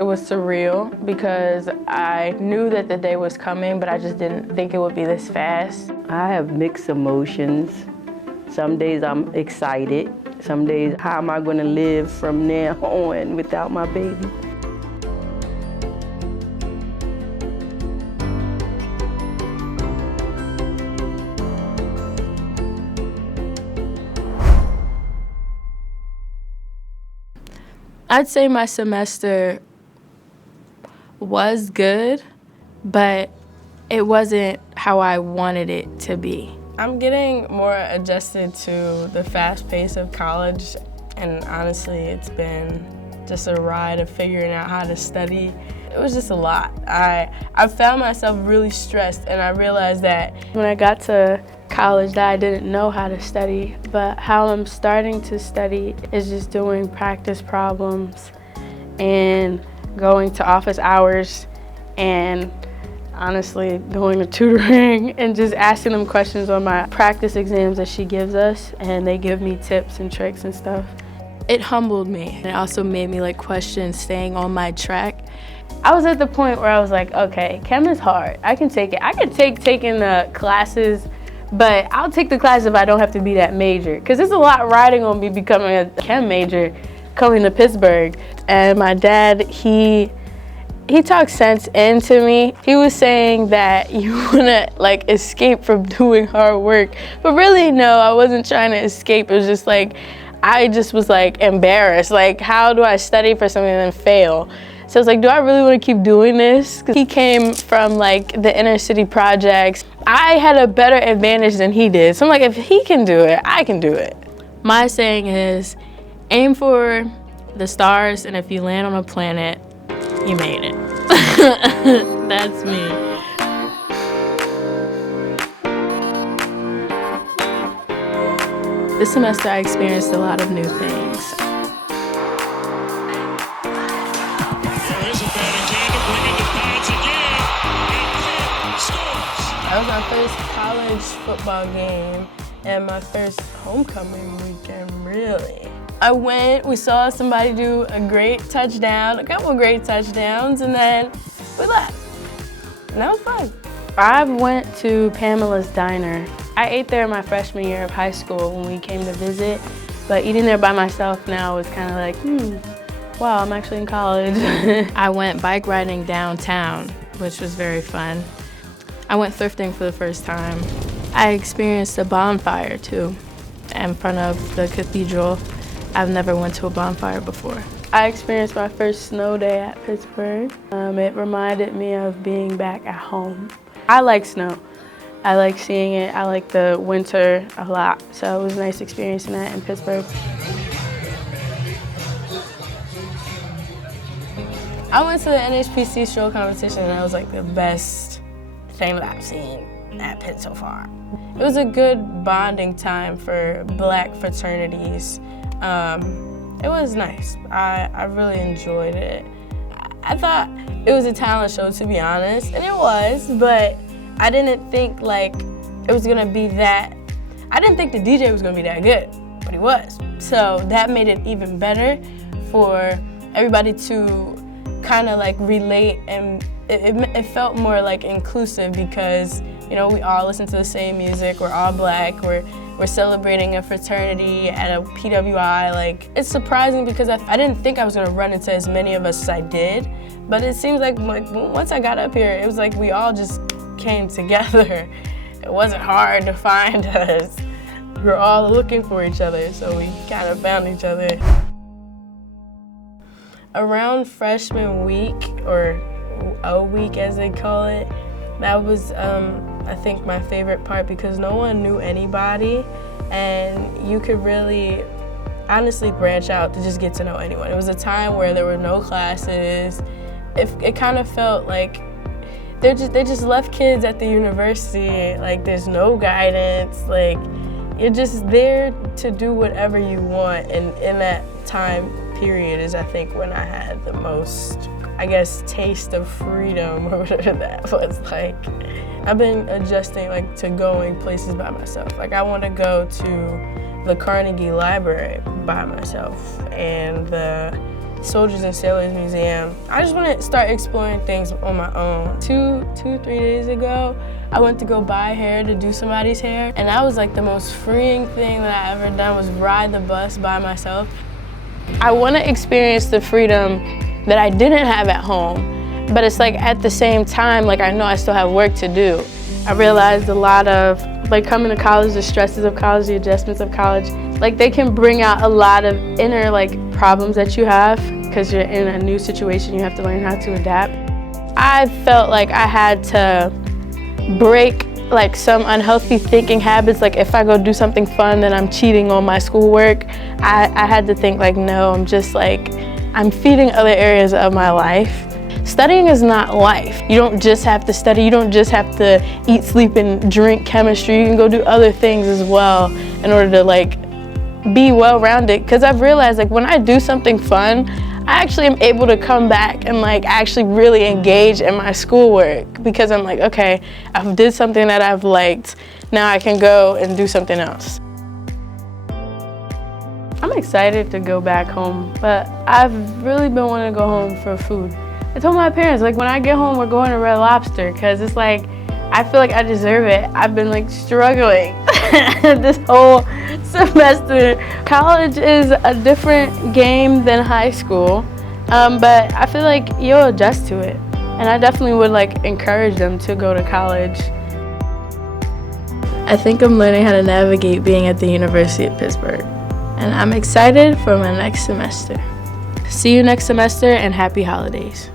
It was surreal because I knew that the day was coming, but I just didn't think it would be this fast. I have mixed emotions. Some days I'm excited. Some days, how am I gonna live from now on without my baby? I'd say my semester was good, but it wasn't how I wanted it to be. I'm getting more adjusted to the fast pace of college, and honestly, it's been just a ride of figuring out how to study. It was just a lot. I found myself really stressed, and I realized that when I got to college that I didn't know how to study, but how I'm starting to study is just doing practice problems and going to office hours and honestly doing the tutoring and just asking them questions on my practice exams that she gives us, and they give me tips and tricks and stuff. It humbled me. It also made me question staying on my track. I was at the point where I was like, okay, chem is hard. I can take it. I can take taking the classes, but I'll take the class if I don't have to be that major, because there's a lot riding on me becoming a chem major coming to Pittsburgh. And my dad, he talked sense into me. He was saying that you wanna escape from doing hard work, but really no, I wasn't trying to escape. It was just I just was embarrassed. How do I study for something and then fail? So I was do I really want to keep doing this? He came from the inner city projects. I had a better advantage than he did. So I'm if he can do it, I can do it. My saying is, aim for the stars, and if you land on a planet, you made it. That's me. This semester I experienced a lot of new things. That was my first college football game and my first homecoming weekend, really. We saw somebody do a great touchdown, a couple great touchdowns, and then we left. And that was fun. I went to Pamela's Diner. I ate there my freshman year of high school when we came to visit, but eating there by myself now was kind of wow, I'm actually in college. I went bike riding downtown, which was very fun. I went thrifting for the first time. I experienced a bonfire too, in front of the cathedral. I've never went to a bonfire before. I experienced my first snow day at Pittsburgh. It reminded me of being back at home. I like snow. I like seeing it. I like the winter a lot. So it was nice experiencing that in Pittsburgh. I went to the NHPC stroll competition, and that was the best thing that I've seen at Pitt so far. It was a good bonding time for Black fraternities. It was nice. I really enjoyed it. I thought it was a talent show, to be honest, and it was, but I didn't think it was gonna be that. I didn't think the DJ was gonna be that good, but he was. So that made it even better for everybody to kind of relate, and it felt more inclusive because we all listen to the same music. We're all Black. We're celebrating a fraternity at a PWI. It's surprising because I didn't think I was gonna run into as many of us as I did, but it seems once I got up here, it was we all just came together. It wasn't hard to find us. We were all looking for each other, so we kind of found each other. Around freshman week, or O week as they call it, that was I think my favorite part because no one knew anybody, and you could really honestly branch out to just get to know anyone. It was a time where there were no classes. It kind of felt like they just left kids at the university. There's no guidance. You're just there to do whatever you want, and in that time period is I think when I had the most, taste of freedom, or whatever that was I've been adjusting to going places by myself. I want to go to the Carnegie Library by myself and the Soldiers and Sailors Museum. I just want to start exploring things on my own. 3 days ago, I went to go buy hair to do somebody's hair, and that was like the most freeing thing that I ever done, was ride the bus by myself. I want to experience the freedom that I didn't have at home, but it's like at the same time, like I know I still have work to do. I realized a lot of, like coming to college, the stresses of college, the adjustments of college, like they can bring out a lot of inner like problems that you have because you're in a new situation, you have to learn how to adapt. I felt like I had to break like some unhealthy thinking habits, like if I go do something fun then I'm cheating on my schoolwork. I had to think like, no, I'm feeding other areas of my life. Studying is not life. You don't just have to study, you don't just have to eat, sleep, and drink chemistry. You can go do other things as well in order to like be well-rounded. Because I've realized like when I do something fun, I actually am able to come back and like actually really engage in my schoolwork, because I'm like, okay, I did something that I've liked, now I can go and do something else. I'm excited to go back home, but I've really been wanting to go home for food. I told my parents, like when I get home, we're going to Red Lobster, because it's like, I feel like I deserve it. I've been like struggling this whole semester. College is a different game than high school, but I feel like you'll adjust to it. And I definitely would like encourage them to go to college. I think I'm learning how to navigate being at the University of Pittsburgh. And I'm excited for my next semester. See you next semester, and happy holidays.